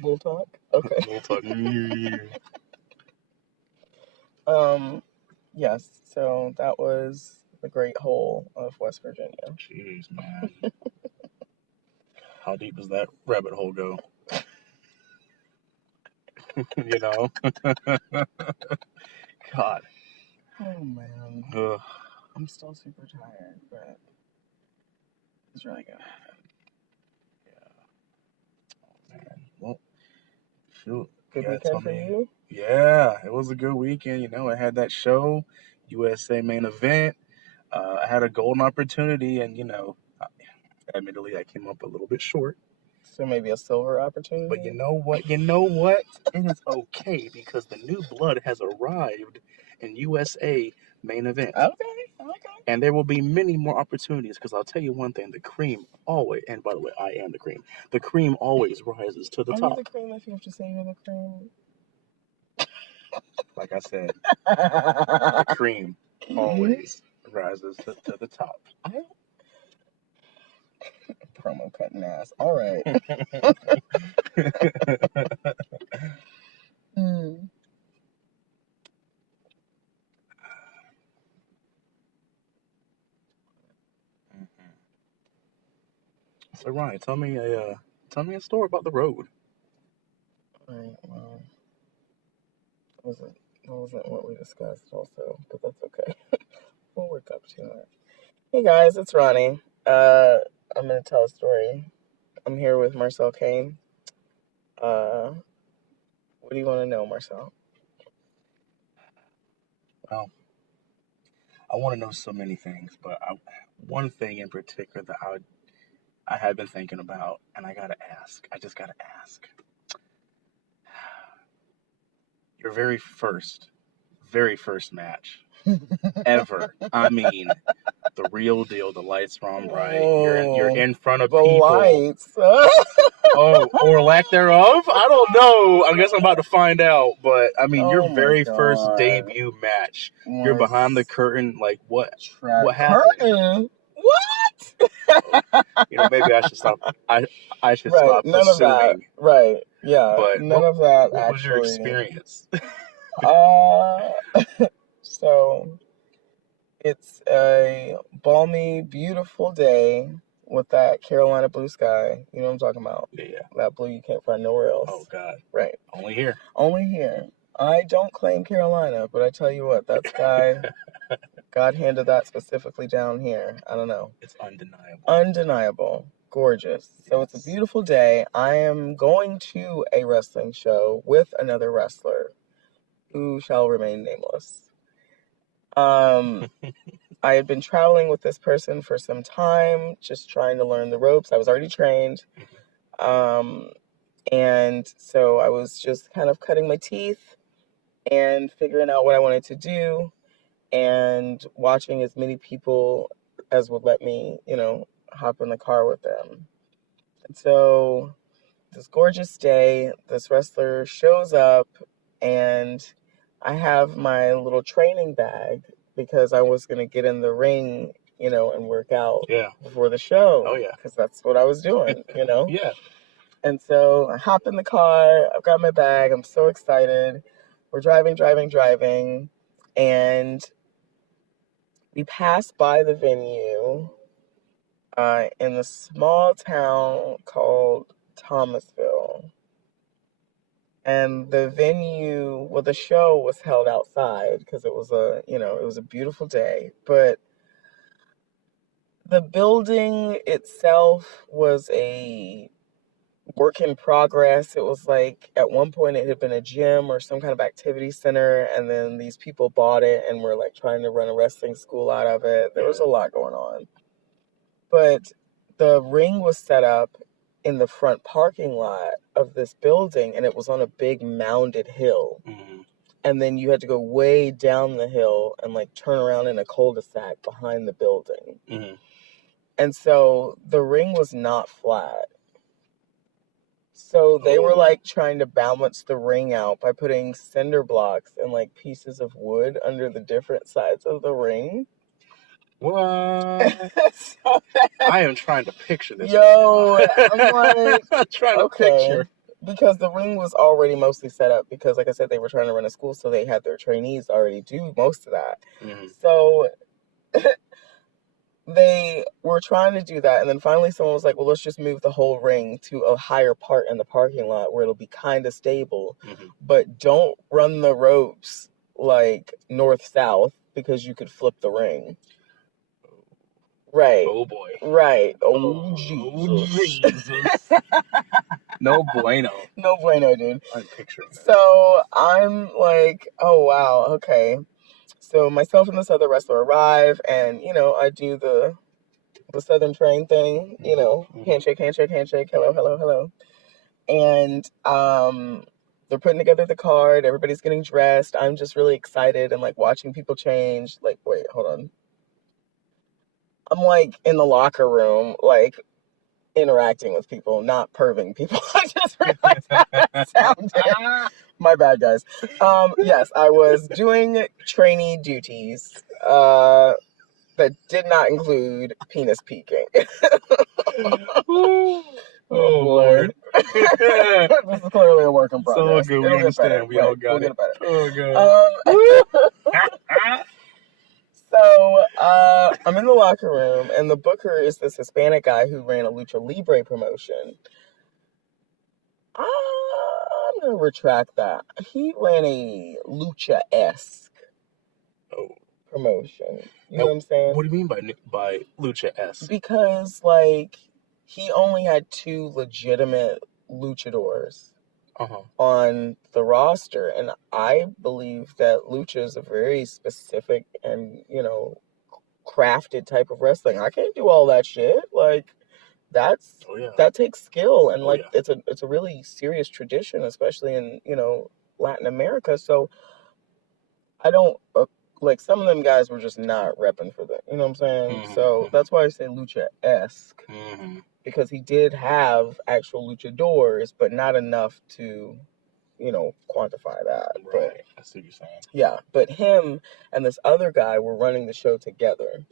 Bull talk? Okay. Bull talk. Yes, so that was the Great Hole of West Virginia. Jeez, man. How deep does that rabbit hole go? You know? God. Oh, man. Ugh. I'm still super tired, but it's really gonna happen. Yeah. Oh, man. Well, shoot. Good weekend for you? Yeah, it was a good weekend. You know, I had that show, USA main event. I had a golden opportunity, and, you know, admittedly, I came up a little bit short. So maybe a silver opportunity? But you know what? It is okay because the new blood has arrived in USA main event. Okay. And there will be many more opportunities because I'll tell you one thing, the cream always, and by the way, I am the cream. The cream always rises to the top. Are you the cream if you have to say you're the cream? Like I said, the cream always rises to the top. Promo cutting ass. All right. So Ryan, tell me a story about the road. All right. Well, that wasn't what we discussed also, but that's okay. We'll work up to it. Hey guys, it's Roni. I'm gonna tell a story. I'm here with Marcel Kane. What do you want to know, Marcel? Well, I want to know so many things, but one thing in particular that I have been thinking about, and I just gotta ask. Your very first match ever. I mean, the real deal. The lights were on bright. You're in front of people. Lights. Or lack thereof. I don't know. I guess I'm about to find out. But I mean, your very first debut match. You're behind the curtain. Like what? What happened? Curtain? What? You know, maybe I should stop. I should stop none assuming. Of that. Right. Yeah. But none of that. What was your experience? So it's a balmy, beautiful day with that Carolina blue sky. You know what I'm talking about? Yeah. That blue you can't find nowhere else. Oh, God. Right. Only here. Only here. I don't claim Carolina, but I tell you what, that sky, God handed that specifically down here. I don't know. It's undeniable. Undeniable. Gorgeous. Yes. So it's a beautiful day. I am going to a wrestling show with another wrestler who shall remain nameless. I had been traveling with this person for some time, just trying to learn the ropes. I was already trained. And so I was just kind of cutting my teeth and figuring out what I wanted to do and watching as many people as would let me, hop in the car with them. And so this gorgeous day, this wrestler shows up and I have my little training bag because I was going to get in the ring, and work out before the show. Oh, yeah. Because that's what I was doing, Yeah. And so I hop in the car. I've got my bag. I'm so excited. We're driving. And we pass by the venue in a small town called Thomasville. And the venue, the show was held outside because it was a beautiful day. But the building itself was a work in progress. It was like at one point it had been a gym or some kind of activity center, and then these people bought it and were like trying to run a wrestling school out of it. There was a lot going on. But the ring was set up in the front parking lot of this building, and it was on a big mounded hill. Mm-hmm. And then you had to go way down the hill and like turn around in a cul-de-sac behind the building. Mm-hmm. And so the ring was not flat. So they were like trying to balance the ring out by putting cinder blocks and like pieces of wood under the different sides of the ring. What? I am trying to picture this. Yo, I'm like, I'm trying to picture. because the ring was already mostly set up because, like I said, they were trying to run a school, so they had their trainees already do most of that. Mm-hmm. So they were trying to do that, and then finally someone was like, well, let's just move the whole ring to a higher part in the parking lot where it'll be kind of stable, mm-hmm. but don't run the ropes like north-south because you could flip the ring. Right. Oh, boy. Right. Oh, Jesus. No bueno. No bueno, dude. I'm picturing that. So I'm like, oh, wow, okay. So myself and this other wrestler arrive, and, you know, I do the Southern train thing, you know, handshake, handshake, handshake, hello, hello, hello. And they're putting together the card. Everybody's getting dressed. I'm just really excited and, like, watching people change. Like, wait, hold on. I'm, like, in the locker room, like, interacting with people, not perving people. I just realized how that sounded. My bad, guys. Yes, I was doing trainee duties that did not include penis peeking. Oh, Lord. This is clearly a work in progress. It's all good. We understand. We all got it. We'll get it better. Oh, God. So, I'm in the locker room, and the booker is this Hispanic guy who ran a Lucha Libre promotion. I'm going to retract that. He ran a Lucha-esque promotion. You know what I'm saying? What do you mean by Lucha-esque? Because, like, he only had 2 legitimate luchadors on the roster, and I believe that lucha is a very specific and, you know, crafted type of wrestling. I can't do all that shit. Like, that takes skill, and like it's a really serious tradition, especially in, you know, Latin America. So I don't like, some of them guys were just not repping for that. You know what I'm saying? Mm-hmm. So that's why I say Lucha-esque. Mm-hmm. Because he did have actual luchadors, but not enough to, you know, quantify that. Right. But I see what you're saying. Yeah, but him and this other guy were running the show together.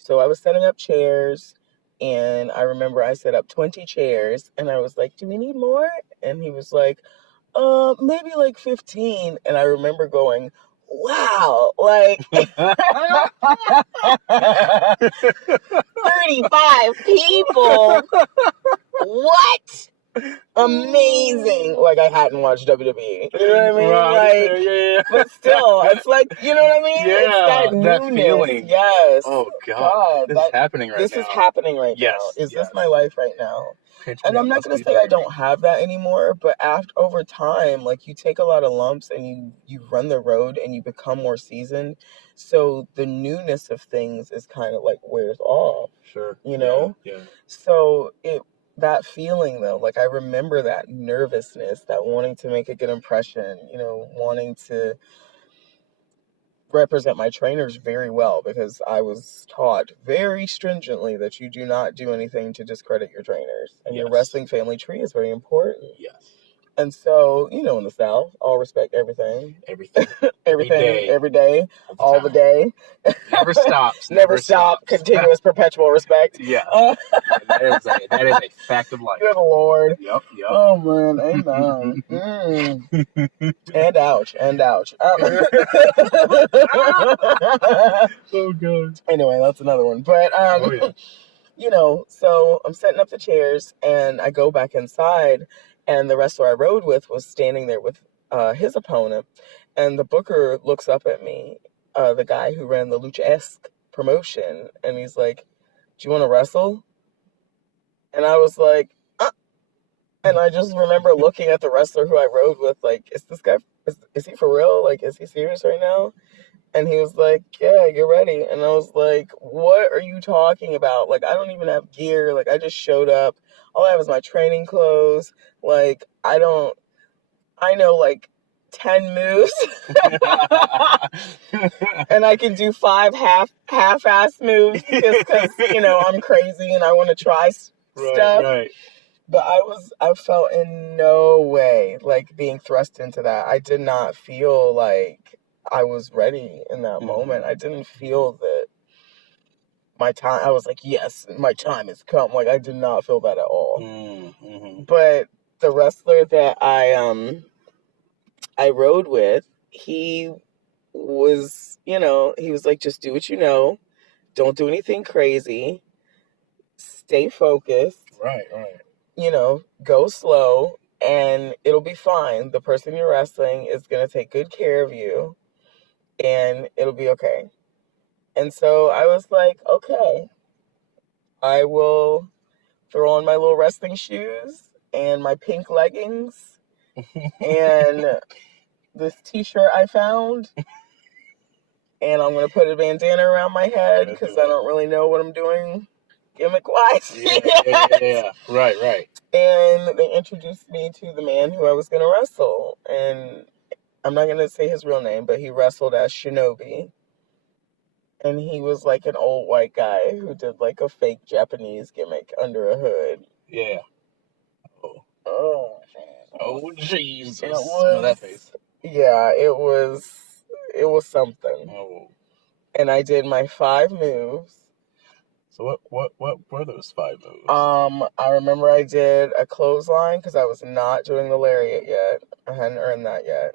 So I was setting up chairs, and I remember I set up 20 chairs, and I was like, do we need more? And he was like, maybe like 15. And I remember going, wow, like 35 people. What? Amazing. Like, I hadn't watched WWE. You know what I mean? Right. Like, yeah. But still, it's like, you know what I mean? Yeah, it's that feeling. Yes. Oh, God. This is happening right now. This is happening right now. Is this my life right now? And I'm not going to say I don't have that anymore, but over time, like, you take a lot of lumps and you run the road and you become more seasoned. So the newness of things is kind of like wears off. Sure. You know? Yeah. So that feeling, though, like, I remember that nervousness, that wanting to make a good impression, you know, wanting to represent my trainers very well, because I was taught very stringently that you do not do anything to discredit your trainers, and your wrestling family tree is very important. Yes. And so, you know, in the South, all respect everything. Everything. Every day, all the day. Never stops. Never stop. Continuous, perpetual respect. Yeah. that is a fact of life. Good Lord. Yep. Oh, man. Amen. And ouch. Oh, God. Anyway, that's another one. But, you know, so I'm setting up the chairs, and I go back inside, and the wrestler I rode with was standing there with his opponent, and the booker looks up at me, the guy who ran the Lucha-esque promotion, and he's like, do you want to wrestle? And I was like, and I just remember looking at the wrestler who I rode with, like, is this guy, is he for real? Like, is he serious right now? And he was like, yeah, you're ready. And I was like, what are you talking about? Like, I don't even have gear. Like, I just showed up. All I have is my training clothes. Like, I know, like, 10 moves. And I can do 5 half-ass moves because, you know, I'm crazy and I want to try stuff. Right. But I felt in no way like being thrust into that. I did not feel like I was ready in that moment. I didn't feel that my time, I was like, yes, my time has come. Like, I did not feel that at all. But the wrestler that I rode with, he was, he was like, just do what you know. Don't do anything crazy. Stay focused. Right. Go slow, and it'll be fine. The person you're wrestling is going to take good care of you, and it'll be okay. And so I was like, okay, I will throw on my little wrestling shoes and my pink leggings and this t-shirt I found, and I'm going to put a bandana around my head because I don't really know what I'm doing gimmick-wise. Yeah. Right. And they introduced me to the man who I was going to wrestle, and I'm not going to say his real name, but he wrestled as Shanobi. And he was like an old white guy who did like a fake Japanese gimmick under a hood. Yeah. Oh, Jesus. It was, that face. Yeah, it was something. Oh. And I did my 5 moves. So what were those 5 moves? I remember I did a clothesline because I was not doing the lariat yet. I hadn't earned that yet.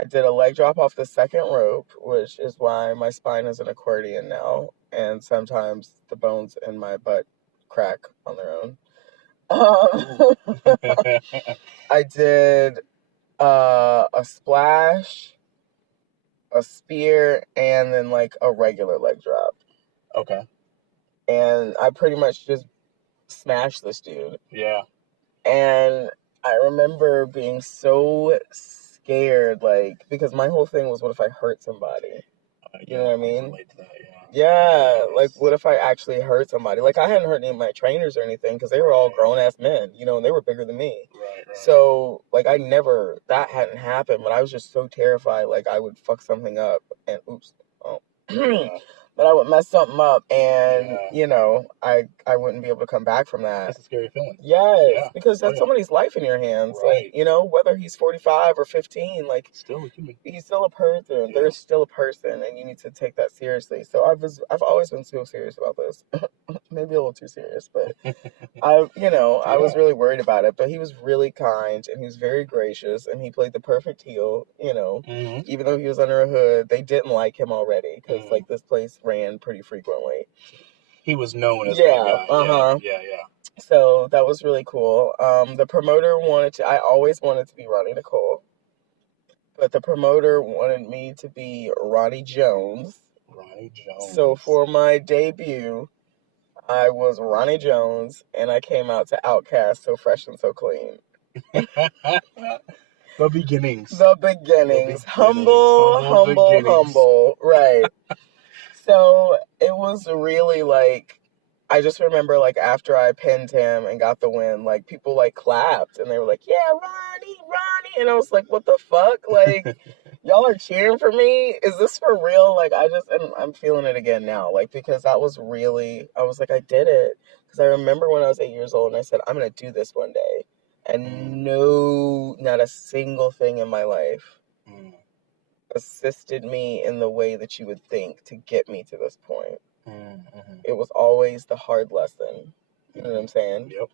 I did a leg drop off the second rope, which is why my spine is an accordion now, and sometimes the bones in my butt crack on their own. I did a splash, a spear, and then like a regular leg drop. Okay. And I pretty much just smashed this dude. Yeah. And I remember being so scared, like, because my whole thing was, what if I hurt somebody? You know what I mean? Relate to that, yeah, like, what if I actually hurt somebody? Like, I hadn't hurt any of my trainers or anything, because they were all grown-ass men, and they were bigger than me. Right. So, like, that hadn't happened, but I was just so terrified, like, I would fuck something up, and, but I would mess something up, and, I wouldn't be able to come back from that. That's a scary feeling. Yes, because that's somebody's life in your hands. Right. Like, whether he's 45 or 15, like, still a human. He's still a person. Yeah. There's still a person, and you need to take that seriously. So I've always been so serious about this. Maybe a little too serious, but I was really worried about it. But he was really kind, and he was very gracious, and he played the perfect heel. Mm-hmm. Even though he was under a hood, they didn't like him already because like this place ran pretty frequently. He was known as that guy. Yeah. So that was really cool. The promoter I always wanted to be Roni Nicole, but the promoter wanted me to be Ronnie Jones. So for my debut, I was Ronnie Jones, and I came out to Outcast So Fresh and So Clean. The beginnings. Humble. Right. So it was really like, I just remember like after I pinned him and got the win, like people like clapped and they were like, yeah, Ronnie. And I was like, what the fuck? Like, y'all are cheering for me? Is this for real? Like, I'm feeling it again now. Like, because I was like, I did it. Because I remember when I was 8 years old and I said, I'm going to do this one day. And not a single thing in my life assisted me in the way that you would think to get me to this point. Mm-hmm. It was always the hard lesson. You know what I'm saying? Yep.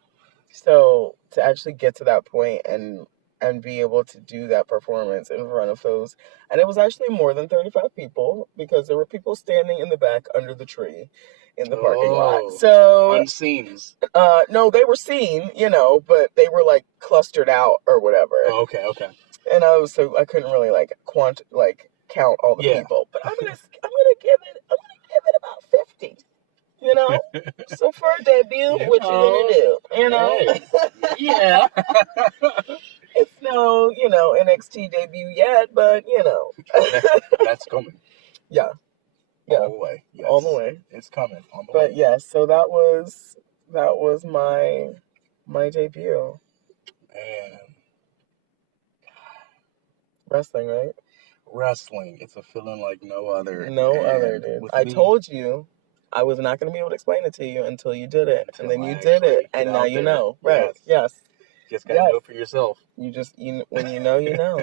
So to actually get to that point and be able to do that performance in front of those, and it was actually more than 35 people because there were people standing in the back under the tree in the parking lot. So unseen. No, they were seen, but they were like clustered out or whatever. Oh, okay. And I couldn't really count all the people, but I'm gonna give it about 50. So for a debut, what you gonna do? Yeah. It's no, NXT debut yet, but that's coming. Yeah. All the way. Yes. All the way. It's coming. On the way. But yes, so that was my debut. Man. Wrestling, right? Wrestling. It's a feeling like no other. No other, dude. I told you I was not going to be able to explain it to you until you did it. And then you did it, and now you know. Right. Yes. Just got to do it for yourself. When you know, you know.